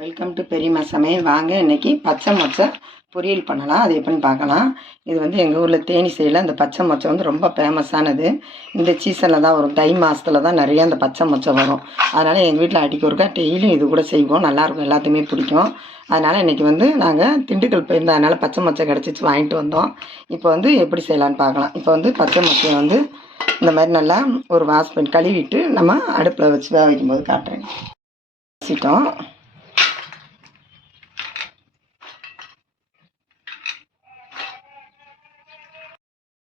Welcome to பெரியம்மா சமையல். வாங்க இன்றைக்கி பச்சை மொச்சை பொரியல் பண்ணலாம். அது எப்படின்னு பார்க்கலாம். இது வந்து எங்கள் ஊரில் தேனி சைடில் அந்த பச்சை மொச்சை வந்து ரொம்ப ஃபேமஸானது. இந்த சீசனில் தான் வரும், தை மாதத்தில் தான் நிறையா அந்த பச்சை மொச்சை வரும். அதனால் எங்கள் வீட்டில் அடிக்க ஒருக்கா டெய்லியும் இது கூட செய்வோம். நல்லாயிருக்கும், எல்லாத்துக்குமே பிடிக்கும். அதனால் இன்றைக்கி வந்து நாங்கள் திண்டுக்கல் போயிருந்தோம், அதனால் பச்சை மொச்சை கிடச்சிச்சு, வாங்கிட்டு வந்தோம். இப்போ வந்து எப்படி செய்யலான்னு பார்க்கலாம். இப்போ வந்து பச்சை மொச்சையை வந்து இந்த மாதிரி நல்லா ஒரு வாஷ் பண்ணி கழுவிட்டு நம்ம அடுப்பில் வச்சு வேக வைக்கும்போது காட்டுறேன். வச்சிட்டோம்.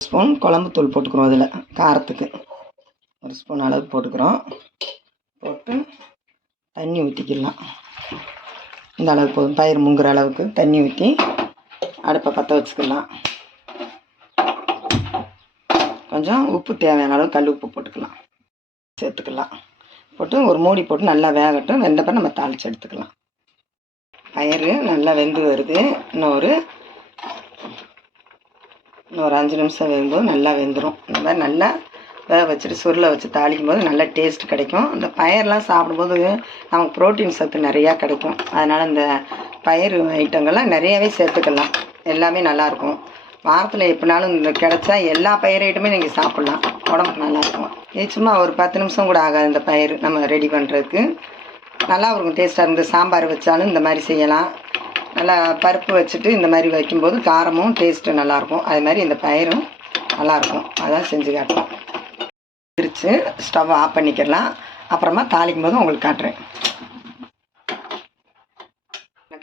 ஸ்பூன் குழம்புத்தூள் போட்டுக்கிறோம். அதில் காரத்துக்கு ஒரு ஸ்பூன் அளவு போட்டுக்கிறோம். போட்டு தண்ணி ஊற்றிக்கலாம். இந்த அளவுக்கு போதும், பயிர் முங்குற அளவுக்கு தண்ணி ஊற்றி அடுப்பை பற்ற வச்சுக்கலாம். கொஞ்சம் உப்பு தேவையான அளவு கல் உப்பு போட்டுக்கலாம், சேர்த்துக்கலாம். போட்டு ஒரு மூடி போட்டு நல்லா வேகட்டும். வெந்த பிறகு நம்ம தாளித்து எடுத்துக்கலாம். பயிர் நல்லா வெந்து வருது. இன்னொரு 5 நிமிஷம் வேகும்போது நல்லா வெந்துடும். இந்த மாதிரி நல்லா வேக வச்சுட்டு சுருளை வச்சு தாளிக்கும் போது நல்லா டேஸ்ட் கிடைக்கும். இந்த பயிரெலாம் சாப்பிடும்போது நமக்கு ப்ரோட்டீன் சத்து நிறையா கிடைக்கும். அதனால் இந்த பயிர் ஐட்டங்கள்லாம் நிறையாவே சேர்த்துக்கலாம். எல்லாமே நல்லாயிருக்கும். வாரத்தில் எப்படினாலும் இந்த கிடைச்சா எல்லா பயிர் ஐட்டமே நீங்கள் சாப்பிட்லாம். உடம்புக்கு நல்லாயிருக்கும். இது சும்மா ஒரு 10 நிமிஷம் கூட ஆகாது. இந்த பயிர் நம்ம ரெடி பண்ணுறதுக்கு நல்லா இருக்கும், டேஸ்ட்டாக இருக்குது. சாம்பார் வச்சாலும் இந்த மாதிரி செய்யலாம். நல்லா பருப்பு வச்சுட்டு இந்த மாதிரி வைக்கும்போது காரமும் டேஸ்ட்டு நல்லாயிருக்கும். அது மாதிரி இந்த பயிரும் நல்லாயிருக்கும். அதான் செஞ்சு காட்டுறோம். பிரித்து ஸ்டவ் ஆஃப் பண்ணிக்கலாம். அப்புறமா தாளிக்கும் போது உங்களுக்கு காட்டுறேன்.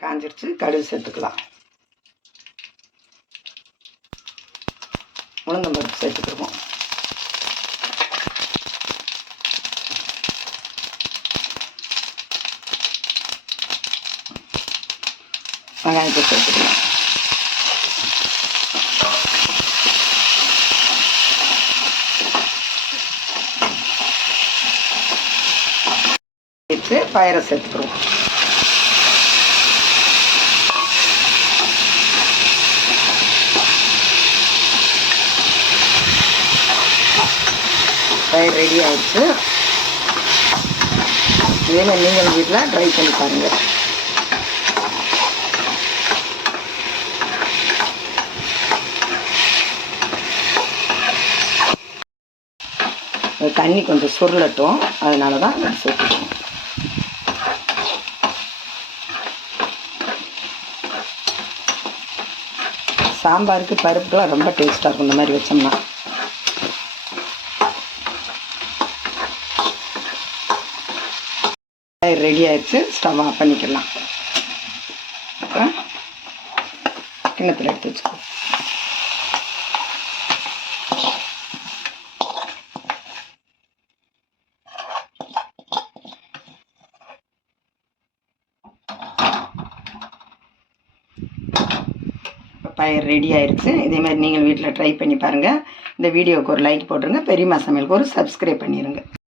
காஞ்சிருச்சு, கடுகு சேர்த்துக்கலாம். உளுந்தம்பருப்பு சேர்த்துக்கிடுவோம். வெங்காயத்தை சேர்த்துக்கலாம். வச்சு பயிரை சேர்த்துக்கிறோம். பயிர் ரெடி ஆகிடுச்சு. இதே மாதிரி நீங்கள் வீட்டில் ட்ரை பண்ணி பாருங்கள். தண்ணி கொஞ்சம் சுருளட்டும், அதனால தான் சேர்த்துக்கணும். சாம்பாருக்கு பருப்புக்கெலாம் ரொம்ப டேஸ்ட்டாக இருக்கும் இந்த மாதிரி வச்சோம்னா. ரெடி ஆகிடுச்சு. ஸ்டவ் ஆஃப் பண்ணிக்கலாம். அப்புறம் கிண்ணத்தில் எடுத்து வச்சுக்கோ. பயிர் ரெடி ஆயிடுச்சு. இதே மாதிரி நீங்கள் வீட்டில் ட்ரை பண்ணி பாருங்கள். இந்த வீடியோவுக்கு ஒரு லைக் போட்டுருங்க. பெரியம்மா சமையலுக்கு ஒரு சப்ஸ்கிரைப் பண்ணிடுங்க.